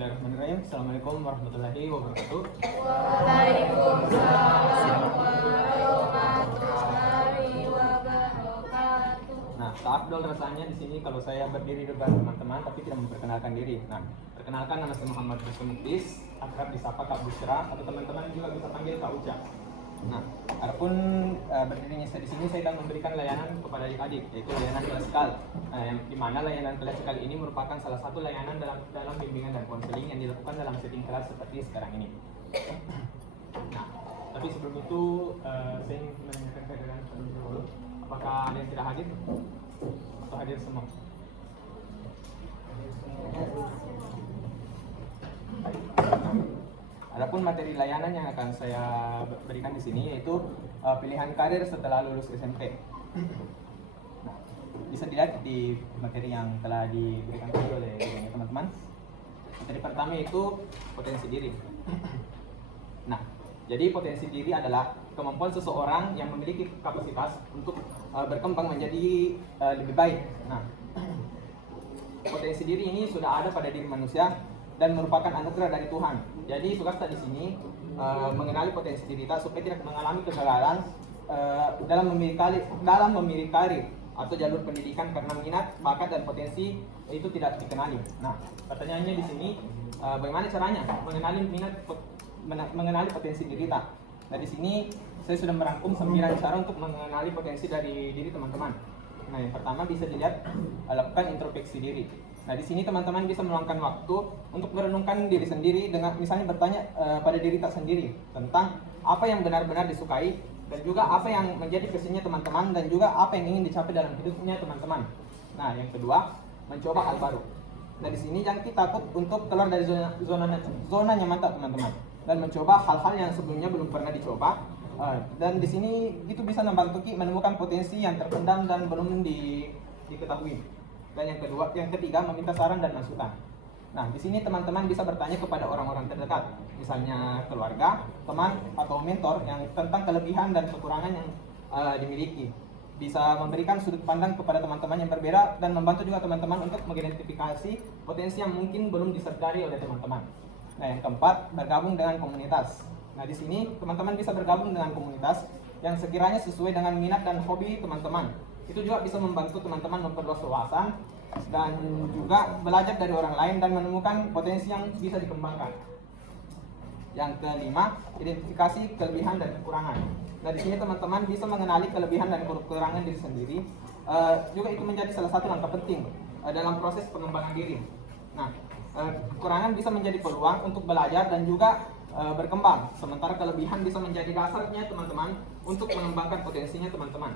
Bismillahirrahmanirrahim. Assalamualaikum warahmatullahi wabarakatuh. Waalaikumsalam warahmatullahi wabarakatuh. Nah, Afdol rasanya di sini kalau saya berdiri di depan teman-teman tapi tidak memperkenalkan diri. Nah, perkenalkan, nama saya Muhammad Muktis, akrab disapa Kak Busra atau teman-teman juga bisa panggil Kak Uca. Nah, adapun berdirinya saya di sini, saya akan memberikan layanan kepada adik-adik, yaitu layanan klasikal. Yang dimana layanan klasikal ini merupakan salah satu layanan dalam bimbingan dan konseling yang dilakukan dalam setting kelas seperti sekarang ini. Nah, tapi sebelum itu saya ingin menanyakan ke kalian terlebih dahulu, apakah ada yang tidak hadir atau hadir semua? Adapun materi layanan yang akan saya berikan di sini yaitu pilihan karir setelah lulus SMP. Nah, bisa dilihat di materi yang telah diberikan tadi oleh teman-teman. Materi pertama yaitu potensi diri. Nah, jadi potensi diri adalah kemampuan seseorang yang memiliki kapasitas untuk berkembang menjadi lebih baik. Nah, potensi diri ini sudah ada pada diri manusia dan merupakan anugerah dari Tuhan. Jadi tugas kita di sini mengenali potensi diri kita supaya tidak mengalami kegagalan dalam memilih karir atau jalur pendidikan karena minat, bakat dan potensi itu tidak dikenali. Nah, pertanyaannya di sini bagaimana caranya mengenali potensi diri kita? Nah, di sini saya sudah merangkum 9 cara untuk mengenali potensi dari diri teman-teman. Nah, yang pertama bisa dilihat lakukan introspeksi diri. Nah, di sini teman-teman bisa meluangkan waktu untuk merenungkan diri sendiri dengan misalnya bertanya pada diri tak sendiri tentang apa yang benar-benar disukai dan juga apa yang menjadi visinya teman-teman dan juga apa yang ingin dicapai dalam hidupnya teman-teman. Nah, yang kedua, mencoba hal baru. Nah, di sini jangan kita takut untuk keluar dari zona nyaman teman-teman dan mencoba hal-hal yang sebelumnya belum pernah dicoba. Dan di sini itu bisa membantu kita menemukan potensi yang terpendam dan belum diketahui. Dan yang ketiga, meminta saran dan masukan. Nah, di sini teman-teman bisa bertanya kepada orang-orang terdekat, misalnya keluarga, teman, atau mentor yang tentang kelebihan dan kekurangan yang dimiliki. Bisa memberikan sudut pandang kepada teman-teman yang berbeda dan membantu juga teman-teman untuk mengidentifikasi potensi yang mungkin belum disadari oleh teman-teman. Nah, yang keempat, bergabung dengan komunitas. Nah, di sini teman-teman bisa bergabung dengan komunitas yang sekiranya sesuai dengan minat dan hobi teman-teman. Itu juga bisa membantu teman-teman memperluas wawasan dan juga belajar dari orang lain dan menemukan potensi yang bisa dikembangkan. Yang kelima, identifikasi kelebihan dan kekurangan. Nah, di sini teman-teman bisa mengenali kelebihan dan kekurangan diri sendiri. Juga itu menjadi salah satu langkah penting dalam proses pengembangan diri. Nah, kekurangan bisa menjadi peluang untuk belajar dan juga berkembang, sementara kelebihan bisa menjadi dasarnya teman-teman untuk mengembangkan potensinya teman-teman.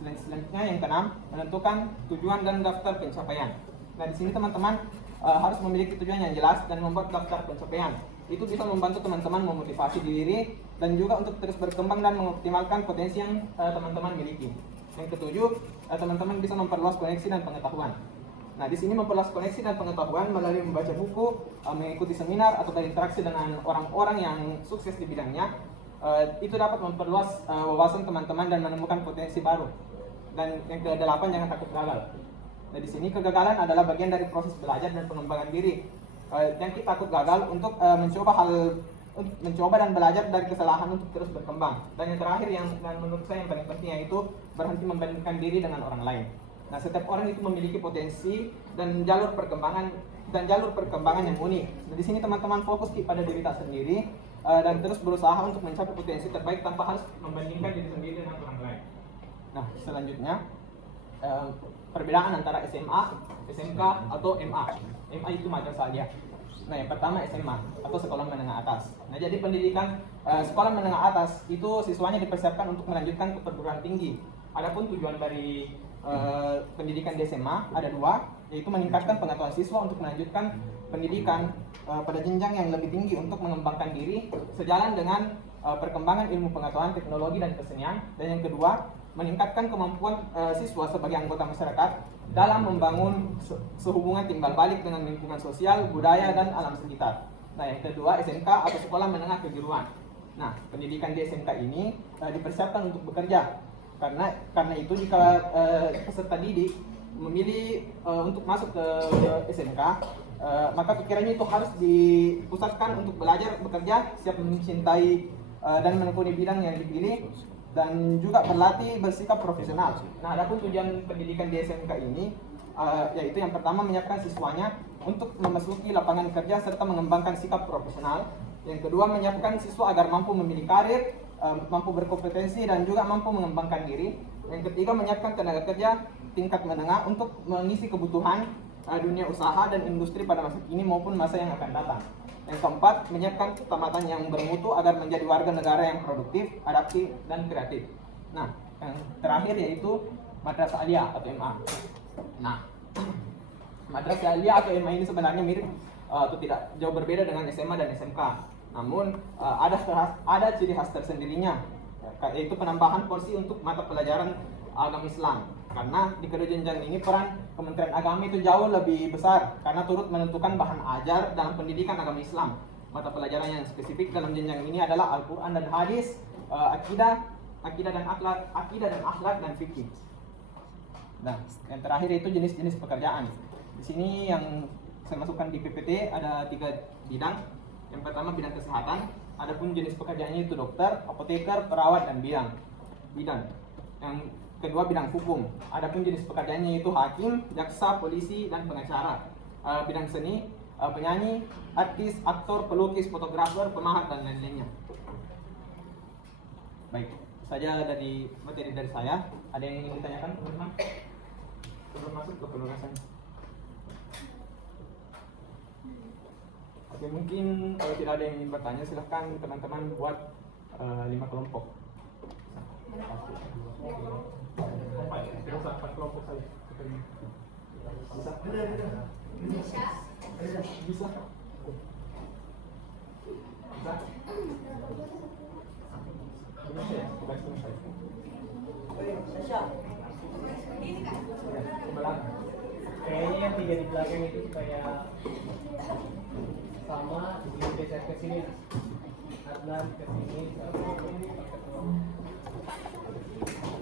Selanjutnya yang keenam, menentukan tujuan dan daftar pencapaian. Nah, di sini teman-teman harus memiliki tujuan yang jelas dan membuat daftar pencapaian. Itu bisa membantu teman-teman memotivasi diri dan juga untuk terus berkembang dan mengoptimalkan potensi yang teman-teman miliki. Yang ketujuh, teman-teman bisa memperluas koneksi dan pengetahuan. Nah, di sini memperluas koneksi dan pengetahuan melalui membaca buku, mengikuti seminar atau berinteraksi dengan orang-orang yang sukses di bidangnya. Itu dapat memperluas wawasan teman-teman dan menemukan potensi baru. Dan yang ke-8, jangan takut gagal. Nah, di sini kegagalan adalah bagian dari proses belajar dan pengembangan diri. Jangan kita takut gagal untuk mencoba dan belajar dari kesalahan untuk terus berkembang. Dan yang terakhir dan menurut saya yang paling penting yaitu berhenti membandingkan diri dengan orang lain. Nah, setiap orang itu memiliki potensi dan jalur perkembangan yang unik. Nah, di sini teman-teman fokus pada diri tak sendiri dan terus berusaha untuk mencapai potensi terbaik tanpa harus membandingkan diri sendiri dengan orang lain. Nah, selanjutnya perbedaan antara SMA, SMK atau MA. MA itu madrasah aliyah. Nah, yang pertama SMA atau sekolah menengah atas. Nah, jadi pendidikan sekolah menengah atas itu siswanya dipersiapkan untuk melanjutkan ke perguruan tinggi. Adapun tujuan dari pendidikan di SMA ada dua, yaitu meningkatkan pengetahuan siswa untuk melanjutkan pendidikan pada jenjang yang lebih tinggi untuk mengembangkan diri sejalan dengan perkembangan ilmu pengetahuan, teknologi dan kesenian. Dan yang kedua, meningkatkan kemampuan siswa sebagai anggota masyarakat dalam membangun sehubungan timbal balik dengan lingkungan sosial, budaya dan alam sekitar. Nah, yang kedua SMK atau sekolah menengah kejuruan. Nah, pendidikan di SMK ini dipersiapkan untuk bekerja. Karena itu jika peserta didik memilih untuk masuk ke SMK, maka pikirannya itu harus dipusatkan untuk belajar, bekerja, siap mencintai dan menekuni bidang yang dipilih, dan juga berlatih bersikap profesional. Nah, adapun tujuan pendidikan di SMK ini yaitu yang pertama menyiapkan siswanya untuk memasuki lapangan kerja serta mengembangkan sikap profesional. Yang kedua, menyiapkan siswa agar mampu memilih karir, mampu berkompetensi dan juga mampu mengembangkan diri. Yang ketiga, menyiapkan tenaga kerja tingkat menengah untuk mengisi kebutuhan dunia usaha dan industri pada masa kini maupun masa yang akan datang. Yang keempat, menyiapkan ketamatan yang bermutu agar menjadi warga negara yang produktif, adaptif, dan kreatif. Nah, yang terakhir yaitu Madrasah Aliyah atau MA. Nah, Madrasah Aliyah atau MA ini sebenarnya mirip atau tidak jauh berbeda dengan SMA dan SMK. Namun ada ciri khas tersendirinya, yaitu penambahan porsi untuk mata pelajaran agama Islam. Karena di kedua jenjang ini peran Kementerian Agama itu jauh lebih besar karena turut menentukan bahan ajar dalam pendidikan agama Islam. Mata pelajaran yang spesifik dalam jenjang ini adalah Al-Quran dan Hadis, akidah dan akhlak dan fikih. Nah, yang terakhir itu jenis-jenis pekerjaan. Di sini yang saya masukkan di PPT ada 3 bidang. Yang pertama bidang kesehatan, adapun jenis pekerjaannya itu dokter, apoteker, perawat dan bidan. Yang kedua bidang hukum, adapun jenis pekerjaannya itu hakim, jaksa, polisi dan pengacara. Bidang seni, penyanyi, artis, aktor, pelukis, fotografer, pemahat dan lain-lainnya. Baik, itu saja dari materi dari saya. Ada yang ingin ditanyakan teman-teman? Sebelum masuk ke penugasan. Oke, mungkin kalau tidak ada yang ingin bertanya, silahkan teman-teman buat 5 kelompok. 4 kelompok saja. Bisa? Bisa. Kayaknya yang 3 di belakang itu supaya sama, di geser ke sini. Adnan ke sini.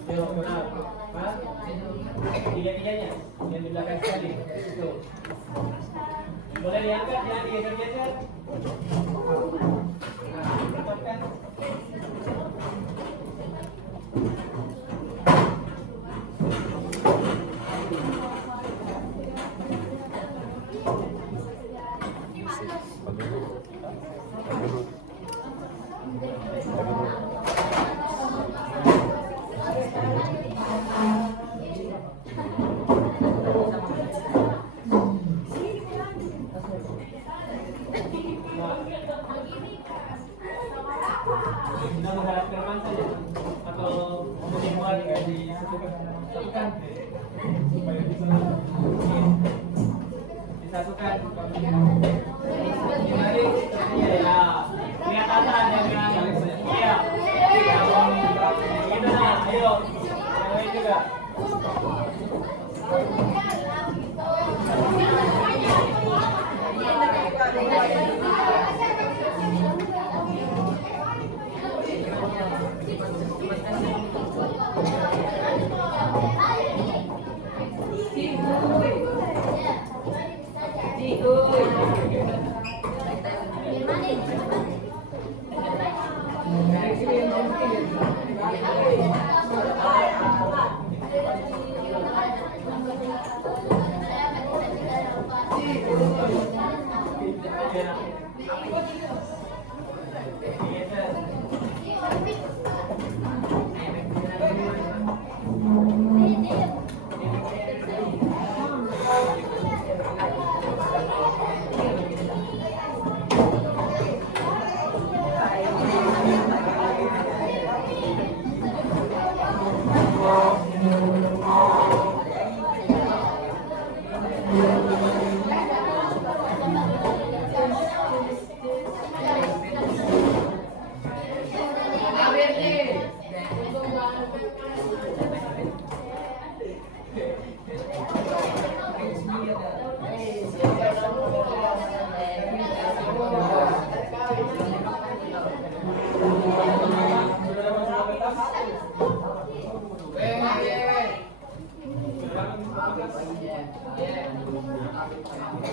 Yo, benar. Pak? 3-3-nya yang di belakang sekali. Itu. Boleh diangkat ya, digeser-geser. Nah, betulkan. Sudah menghadap ke depan saja atau mau dibuat disatukan supaya bisa disatukan. Mari, ya, lihat atas jangan, iya, gitu nah, ayo, yang lain juga.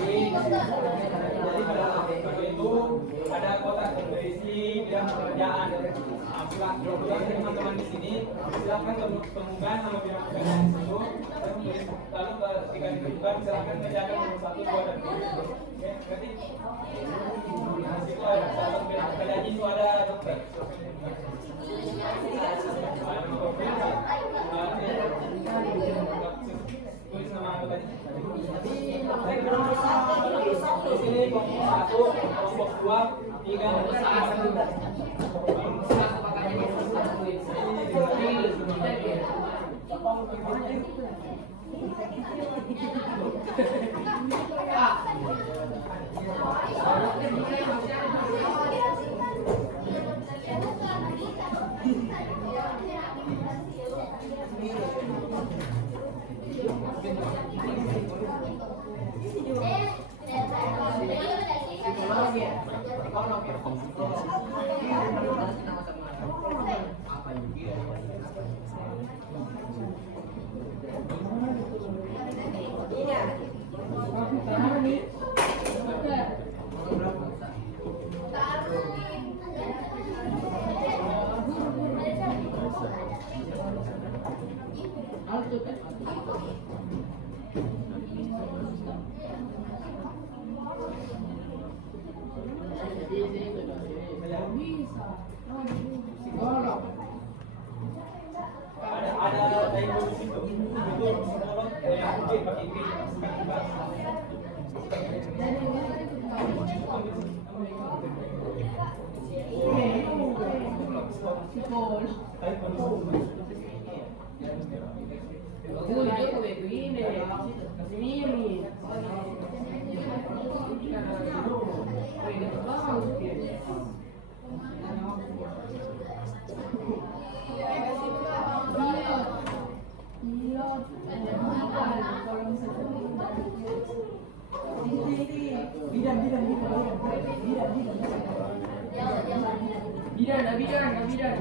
Jadi pada foto itu ada kotak berisi bidang pekerjaan. Silakan teman-teman di sini silakan temukan nama bidang pekerjaan di situ. Lalu ketika ditentukan silakan kerjakan nomor 1, 2, dan 3. Oke, berarti di situ ada satu bidang pekerjaan itu ada dokter. Tulis nama aku tadi. Di sini kelompok 1, kelompok 2, 3, ada table di situ. Itu psikolog yang pakai Inggris. Bidan.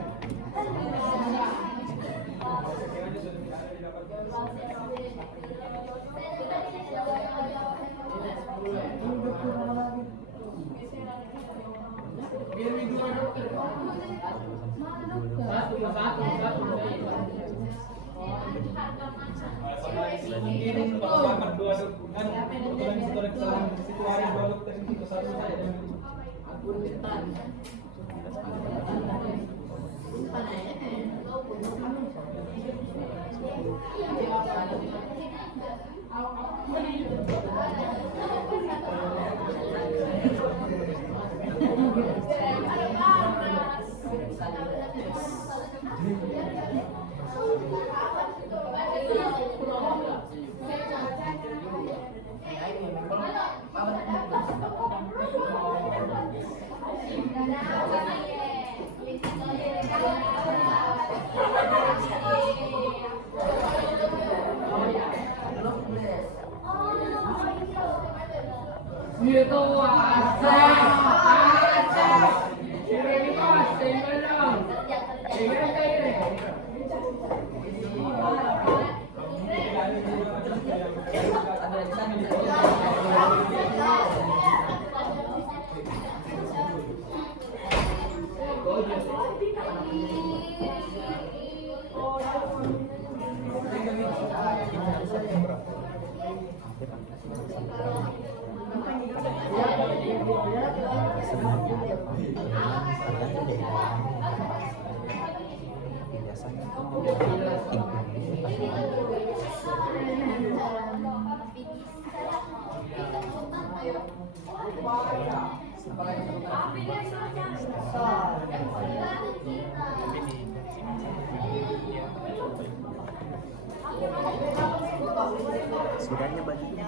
Sudahnya baju itu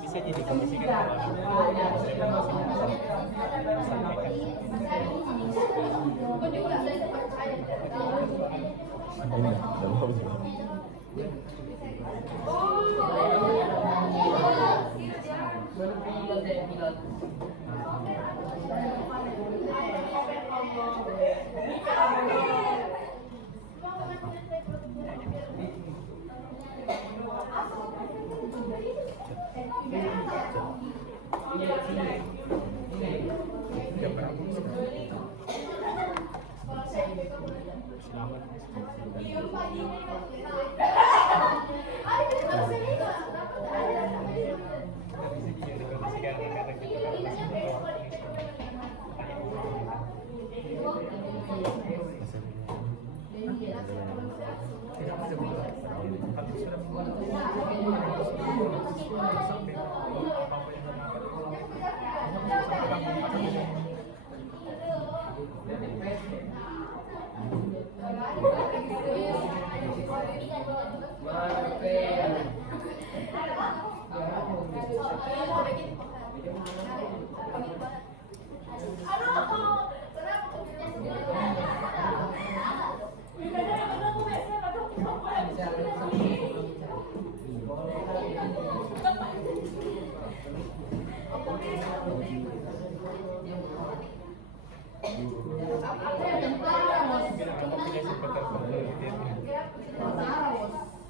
bisa jadi komisikan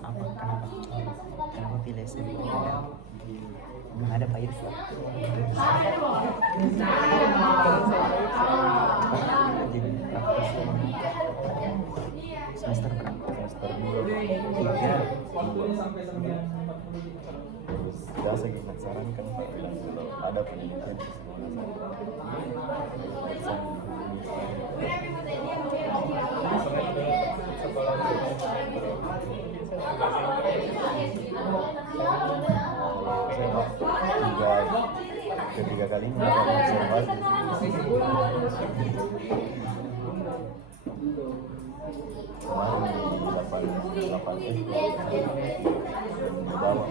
Apa? Kenapa pilih SMP? Nggak ada Pak Irsa. Jadi semester berapa? Semester 3. Kita segi penasaran kan ada penelitian di ketiga kali melakukan observasi kemarin di 8 di bawah.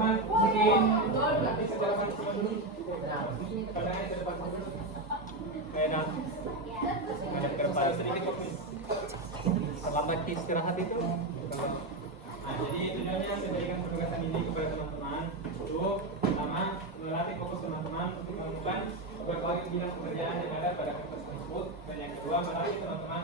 teman-teman mungkin nanti secara dulu. Pandangannya ke depan dulu. Enak. Banyak terpal sedikit kok. Terlambat istirahat itu. Nah, jadi tujuannya saya berikan penugasan ini kepada teman-teman untuk pertama melatih fokus teman-teman untuk menemukan berbagai bidang pekerjaan yang ada pada kertas tersebut, dan yang kedua melatih teman-teman